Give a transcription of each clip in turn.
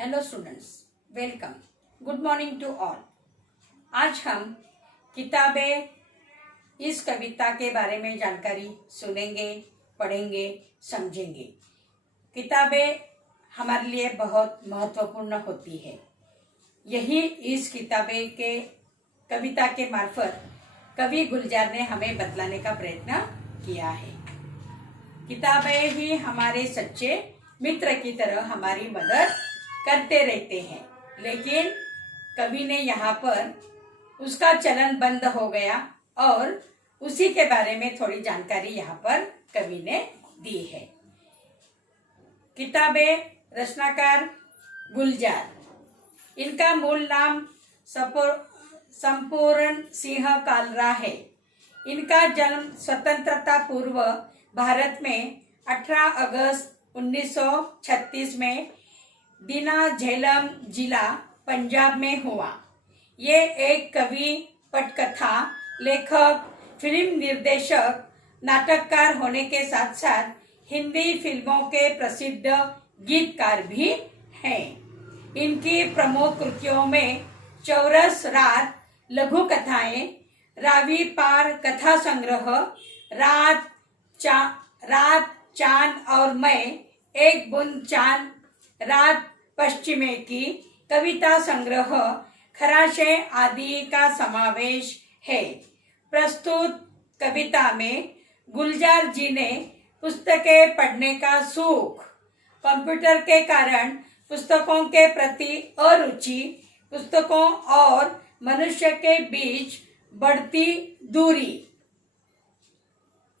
Hello students, welcome. Good morning to all. आज हम किताबें इस कविता के बारे में जानकारी सुनेंगे, पढ़ेंगे, समझेंगे। किताबें हमारे लिए बहुत महत्वपूर्ण होती है। यही इस कविता के मार्फत कवि गुलजार ने हमें बतलाने का प्रयत्न किया है। किताबें ही हमारे सच्चे मित्र की तरह हमारी मदद करते रहते हैं, लेकिन कवि ने यहाँ पर उसका चलन बंद हो गया और उसी के बारे में थोड़ी जानकारी यहाँ पर कवि ने दी है। किताबें रचनाकार गुलजार। इनका मूल नाम संपूर्ण सिंह कालरा है। इनका जन्म स्वतंत्रता पूर्व भारत में 18 अगस्त 1936 में दीना झेलम जिला पंजाब में हुआ। ये एक कवि, पटकथा लेखक, फिल्म निर्देशक, नाटककार होने के साथ साथ हिंदी फिल्मों के प्रसिद्ध गीतकार भी हैं। इनकी प्रमुख कृतियों में चौरस रात लघु कथाएं, रावी पार कथा संग्रह, रात चांद और मैं, एक बूंद चांद, रात पश्चिमे की, कविता संग्रह, खराशे आदि का समावेश है। प्रस्तुत कविता में गुलजार जी ने पुस्तकें पढ़ने का सूख, कंप्यूटर के कारण पुस्तकों के प्रति अरुचि, पुस्तकों और मनुष्य के बीच बढ़ती दूरी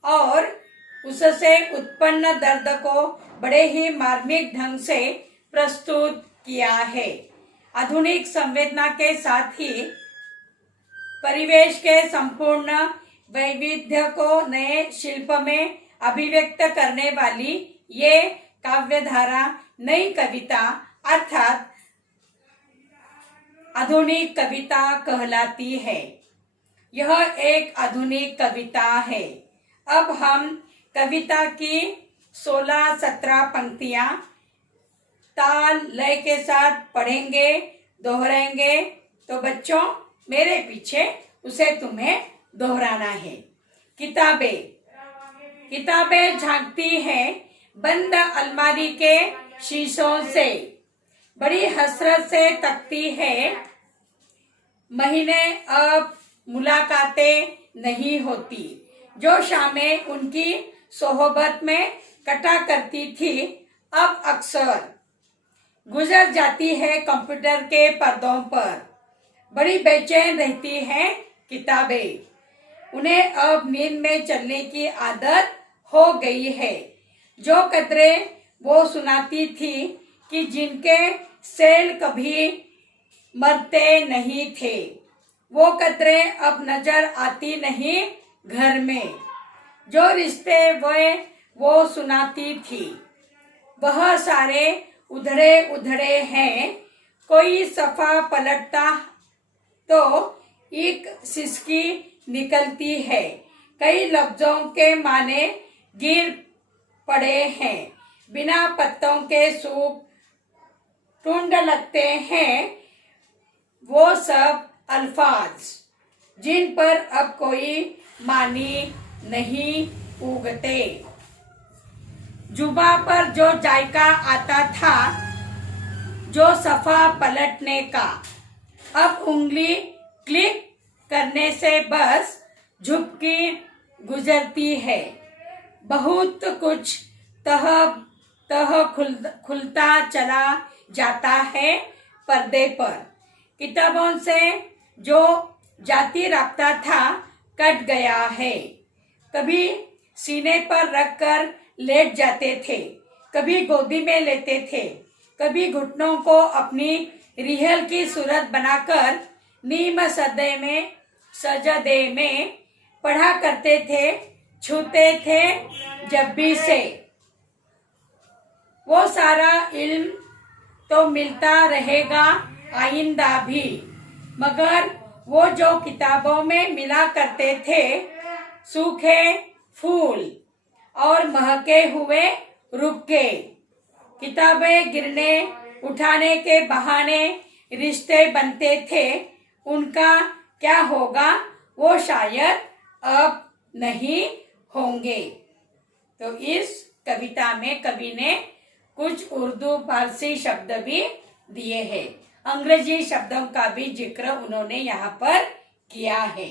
और उससे उत्पन्न दर्द को बड़े ही मार्मिक ढंग से प्रस्तुत किया है। आधुनिक संवेदना के साथ ही परिवेश के संपूर्ण वैविध्य को नए शिल्प में अभिव्यक्त करने वाली ये काव्यधारा नई कविता अर्थात आधुनिक कविता कहलाती है। यह एक आधुनिक कविता है। अब हम कविता की 16-17 पंक्तियां ताल लय के साथ पढ़ेंगे, दोहराएंगे। तो बच्चों, मेरे पीछे उसे तुम्हें दोहराना है। किताबें झांकती हैं बंद अलमारी के शीशों से, बड़ी हसरत से तकती है। महीने अब मुलाकातें नहीं होती, जो शामें उनकी सोहबत में कटा करती थी, अब अक्सर गुजर जाती है कंप्यूटर के पर्दों पर। बड़ी बेचैन रहती हैं किताबें, उन्हें अब नींद में चलने की आदत हो गई है। जो कतरे वो सुनाती थी कि जिनके सेल कभी मरते नहीं थे, वो कतरे अब नजर आती नहीं घर में। जो रिश्ते वो सुनाती थी, वह सारे उधड़े उधड़े हैं। कोई सफा पलटता तो एक सिसकी निकलती है। कई लफ्जों के माने गिर पड़े हैं। बिना पत्तों के सूख टूंड लगते हैं वो सब अल्फाज, जिन पर अब कोई मानी नहीं उगते। जुबा पर जो जायका आता था, जो सफा पलटने का, अब उंगली क्लिक करने से बस झुपकी गुजरती है। बहुत कुछ तह खुलता चला जाता है पर्दे पर। किताबों से जो जाती राब्ता था कट गया है। कभी सीने पर रखकर लेट जाते थे, कभी गोदी में लेते थे, कभी घुटनों को अपनी रिहल की सूरत बनाकर नीम सजदे में पढ़ा करते थे, छूते थे जब भी से। वो सारा इल्म तो मिलता रहेगा आइंदा भी, मगर वो जो किताबों में मिला करते थे, सूखे फूल और महके हुए रुके, किताबें गिरने उठाने के बहाने रिश्ते बनते थे, उनका क्या होगा, वो शायद अब नहीं होंगे। तो इस कविता में कवि ने कुछ उर्दू फारसी शब्द भी दिए हैं, अंग्रेजी शब्दों का भी जिक्र उन्होंने यहाँ पर किया है।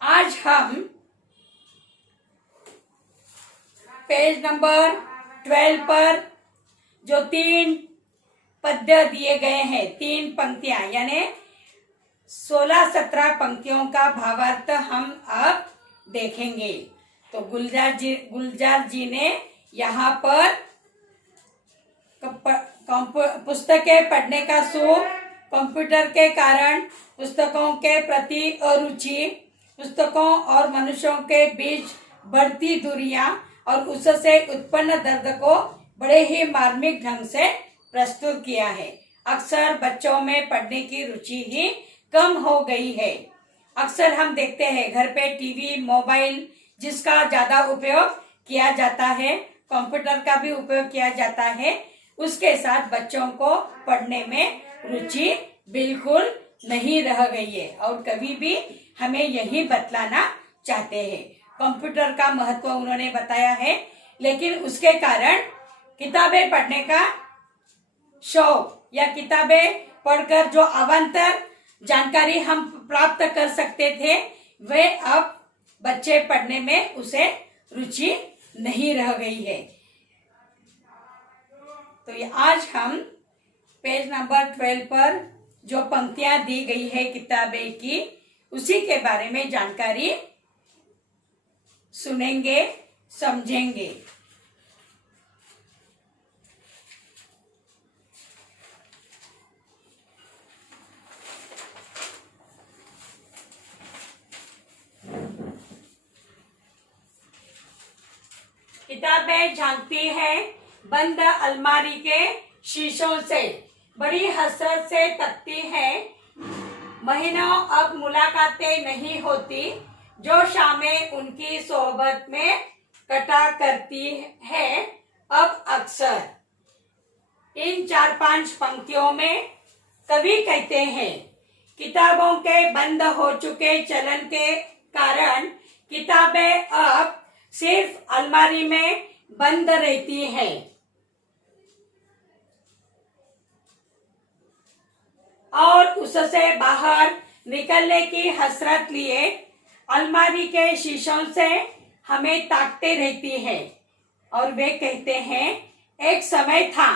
आज हम पेज नंबर 12 पर जो 3 पद्य दिए गए हैं, 3 पंक्तियां यानी 16-17 पंक्तियों का भावार्थ हम अब देखेंगे। तो गुलजार जी ने यहाँ पर पुस्तकें पढ़ने का सुख, कंप्यूटर के कारण पुस्तकों के प्रति अरुचि, पुस्तकों और मनुष्यों के बीच बढ़ती दूरियां और उससे उत्पन्न दर्द को बड़े ही मार्मिक ढंग से प्रस्तुत किया है। अक्सर बच्चों में पढ़ने की रुचि ही कम हो गई है। अक्सर हम देखते हैं घर पे टीवी, मोबाइल जिसका ज्यादा उपयोग किया जाता है, कंप्यूटर का भी उपयोग किया जाता है, उसके साथ बच्चों को पढ़ने में रुचि बिल्कुल नहीं रह गई है। और कभी भी हमें यही बतलाना चाहते हैं। कंप्यूटर का महत्व उन्होंने बताया है, लेकिन उसके कारण किताबें पढ़ने का शौक या किताबें पढ़कर जो अवान्तर जानकारी हम प्राप्त कर सकते थे, वे अब बच्चे पढ़ने में उसे रुचि नहीं रह गई है। तो आज हम पेज नंबर 12 पर जो पंक्तियां दी गई है किताबें की, उसी के बारे में जानकारी सुनेंगे, समझेंगे। किताबें झांकती हैं बंद अलमारी के शीशों से, बड़ी हसरत से तकती हैं, महीनों अब मुलाकातें नहीं होती, जो शामें उनकी सोहबत में कटा करती है अब अक्सर। इन 4-5 पंक्तियों में कवि कहते हैं, किताबों के बंद हो चुके चलन के कारण किताबें अब सिर्फ अलमारी में बंद रहती हैं और उससे बाहर निकलने की हसरत लिए अलमारी के शीशों से हमें ताकते रहती है। और वे कहते हैं, एक समय था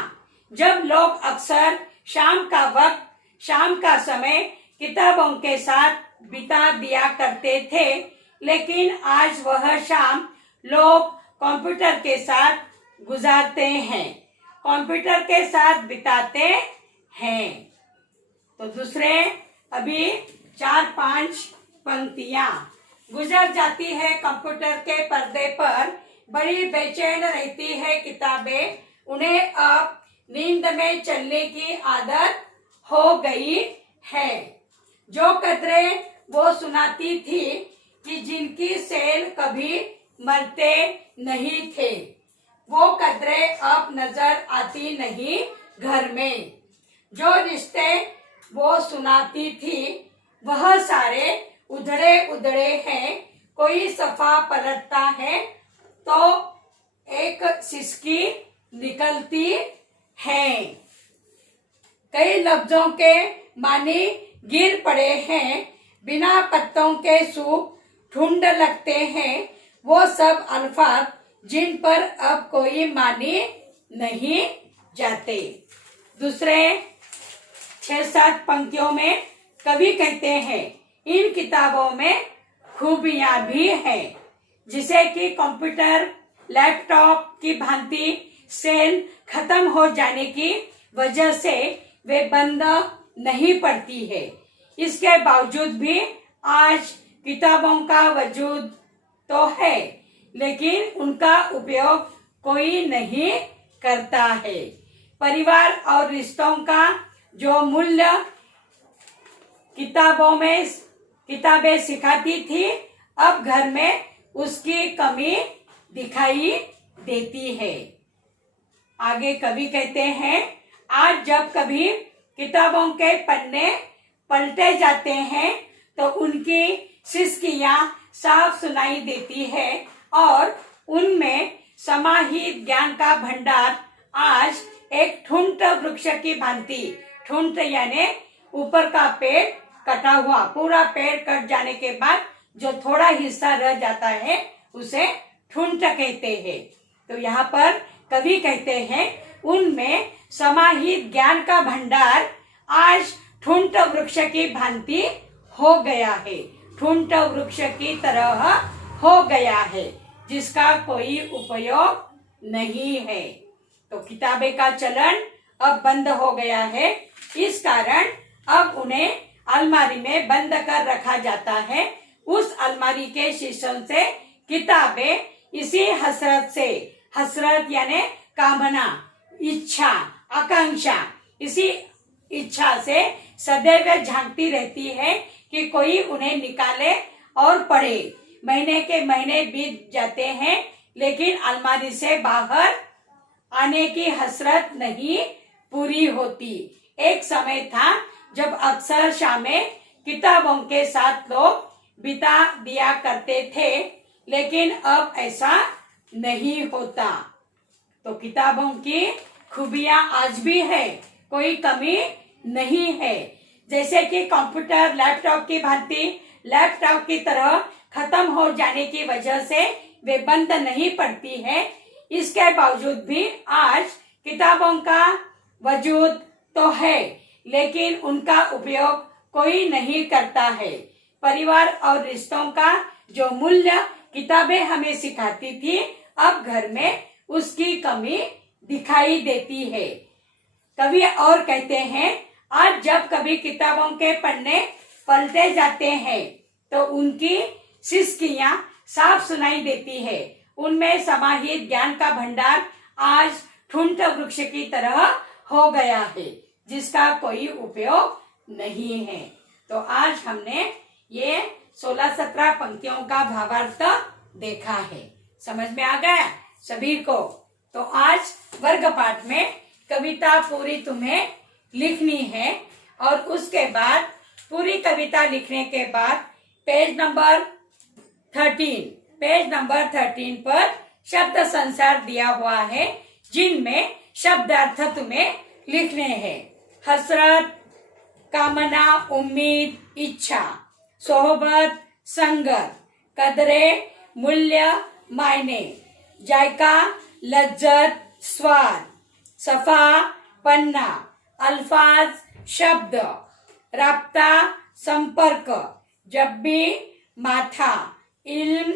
जब लोग अक्सर शाम का वक्त, शाम का समय किताबों के साथ बिता दिया करते थे, लेकिन आज वह शाम लोग कंप्यूटर के साथ गुजारते हैं, कंप्यूटर के साथ बिताते हैं। तो दूसरे अभी 4-5 पंक्तियां, गुजर जाती है कंप्यूटर के पर्दे पर, बड़ी बेचैन रहती है किताबें, उन्हें अब नींद में चलने की आदत हो गई है। जो कदरें वो सुनाती थी कि जिनकी सेल कभी मरते नहीं थे, वो कदरें अब नजर आती नहीं घर में। जो रिश्ते वो सुनाती थी वह सारे उधड़े उधड़े हैं, कोई सफा पलटता है तो एक सिसकी निकलती है। कई लफ्जों के मानी गिर पड़े हैं, बिना पत्तों के सूख ढूंढ लगते हैं, वो सब अल्फाज जिन पर अब कोई मानी नहीं जाते। दूसरे 6-7 पंक्तियों में कवि कहते हैं, इन किताबों में खूबियां भी हैं, जिसे कि कंप्यूटर, लैपटॉप की भांति सेल खत्म हो जाने की वजह से वे बंद नहीं पड़ती है। इसके बावजूद भी आज किताबों का वजूद तो है, लेकिन उनका उपयोग कोई नहीं करता है। परिवार और रिश्तों का जो मूल्य किताबें सिखाती थी, अब घर में उसकी कमी दिखाई देती है। आगे कवि कहते हैं, आज जब कभी किताबों के पन्ने पलटे जाते हैं तो उनकी सिसकियां साफ सुनाई देती है और उनमें समाहित ज्ञान का भंडार आज एक ठुंठ वृक्ष की भांति, ठुंठ यानी ऊपर का पेड़ कटा हुआ, पूरा पेड़ कट जाने के बाद जो थोड़ा हिस्सा रह जाता है उसे ठुंठ कहते हैं। तो यहाँ पर कवि कहते हैं उनमें समाहित ज्ञान का भंडार आज ठुंठ वृक्ष की भांति हो गया है, ठुंठ वृक्ष की तरह हो गया है, जिसका कोई उपयोग नहीं है। तो किताबें का चलन अब बंद हो गया है, इस कारण अब उन्हें अलमारी में बंद कर रखा जाता है। उस अलमारी के शीशों से किताबें इसी हसरत से, हसरत यानी कामना, इच्छा, आकांक्षा, इसी इच्छा से सदैव झांकती रहती है कि कोई उन्हें निकाले और पढ़े। महीने के महीने बीत जाते हैं लेकिन अलमारी से बाहर आने की हसरत नहीं पूरी होती। एक समय था जब अक्सर शामें किताबों के साथ लोग बिता दिया करते थे, लेकिन अब ऐसा नहीं होता। तो किताबों की खूबियां आज भी है, कोई कमी नहीं है। जैसे कि कंप्यूटर लैपटॉप की भांति, लैपटॉप की तरह खत्म हो जाने की वजह से वे बंद नहीं पड़ती है, इसके बावजूद भी आज किताबों का वजूद तो है लेकिन उनका उपयोग कोई नहीं करता है। परिवार और रिश्तों का जो मूल्य किताबें हमें सिखाती थी, अब घर में उसकी कमी दिखाई देती है। कवि और कहते हैं, आज जब कभी किताबों के पन्ने पलटे जाते हैं तो उनकी सिसकियां साफ सुनाई देती है, उनमें समाहित ज्ञान का भंडार आज ठुंठ वृक्ष की तरह हो गया है, जिसका कोई उपयोग नहीं है। तो आज हमने ये 16-17 पंक्तियों का भावार्थ देखा है। समझ में आ गया सभी को? तो आज वर्ग पाठ में कविता पूरी तुम्हें लिखनी है और उसके बाद पूरी कविता लिखने के बाद पेज नंबर 13 पर शब्द संसार दिया हुआ है, जिनमें शब्द अर्थ तुम्हें लिखने हैं। हसरत, कामना, उम्मीद, इच्छा, सोहबत, संगत, कदरे, मूल्य, मायने, जायका, लज्जत, स्वाद, सफा, पन्ना, अल्फाज, शब्द, राब्ता, संपर्क, जब्बी, माथा, इल्म,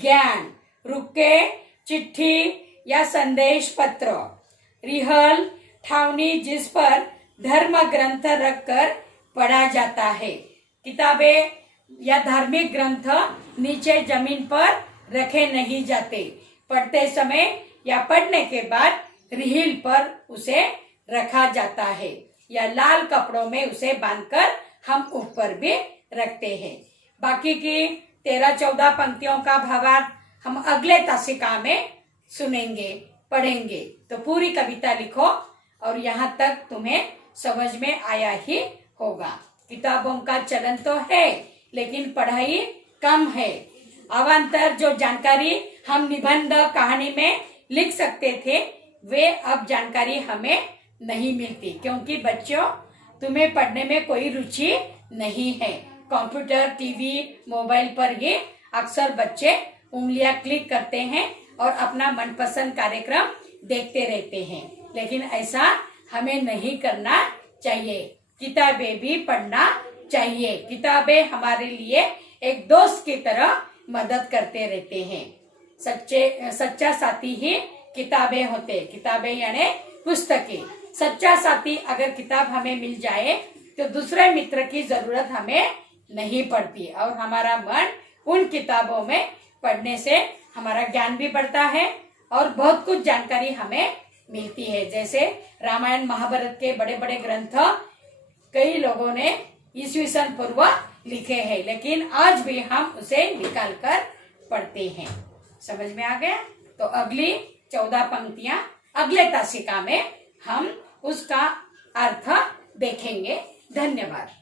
ज्ञान, रुके, चिट्ठी या संदेश पत्र, रिहल, ठावनी जिस पर धर्म ग्रंथ रखकर पढ़ा जाता है। किताबें या धार्मिक ग्रंथ नीचे जमीन पर रखे नहीं जाते, पढ़ते समय या पढ़ने के बाद रिहिल पर उसे रखा जाता है या लाल कपड़ों में उसे बांधकर हम ऊपर भी रखते हैं। बाकी की 13-14 पंक्तियों का भावार्थ हम अगले तासिका में सुनेंगे, पढ़ेंगे। तो पूरी कविता लिखो और यहाँ तक तुम्हें समझ में आया ही होगा। किताबों का चलन तो है लेकिन पढ़ाई कम है। अवान्तर जो जानकारी हम निबंध कहानी में लिख सकते थे, वे अब जानकारी हमें नहीं मिलती, क्योंकि बच्चों तुम्हें पढ़ने में कोई रुचि नहीं है। कंप्यूटर, टीवी, मोबाइल पर ही अक्सर बच्चे उंगलियां क्लिक करते हैं और अपना मनपसंद कार्यक्रम देखते रहते हैं, लेकिन ऐसा हमें नहीं करना चाहिए। किताबें भी पढ़ना चाहिए। किताबें हमारे लिए एक दोस्त की तरह मदद करते रहते हैं। सच्चा साथी ही किताबें होते। किताबें यानी पुस्तकें। सच्चा साथी अगर किताब हमें मिल जाए तो दूसरे मित्र की जरूरत हमें नहीं पड़ती और हमारा मन उन किताबों में पढ़ने से हमारा ज्ञान भी बढ़ता है और बहुत कुछ जानकारी हमें मिलती है। जैसे रामायण महाभारत के बड़े बड़े ग्रंथ कई लोगों ने ईस्वी पूर्व लिखे हैं, लेकिन आज भी हम उसे निकाल कर पढ़ते हैं। समझ में आ गया? तो अगली 14 पंक्तियां अगले तासिका में हम उसका अर्थ देखेंगे। धन्यवाद।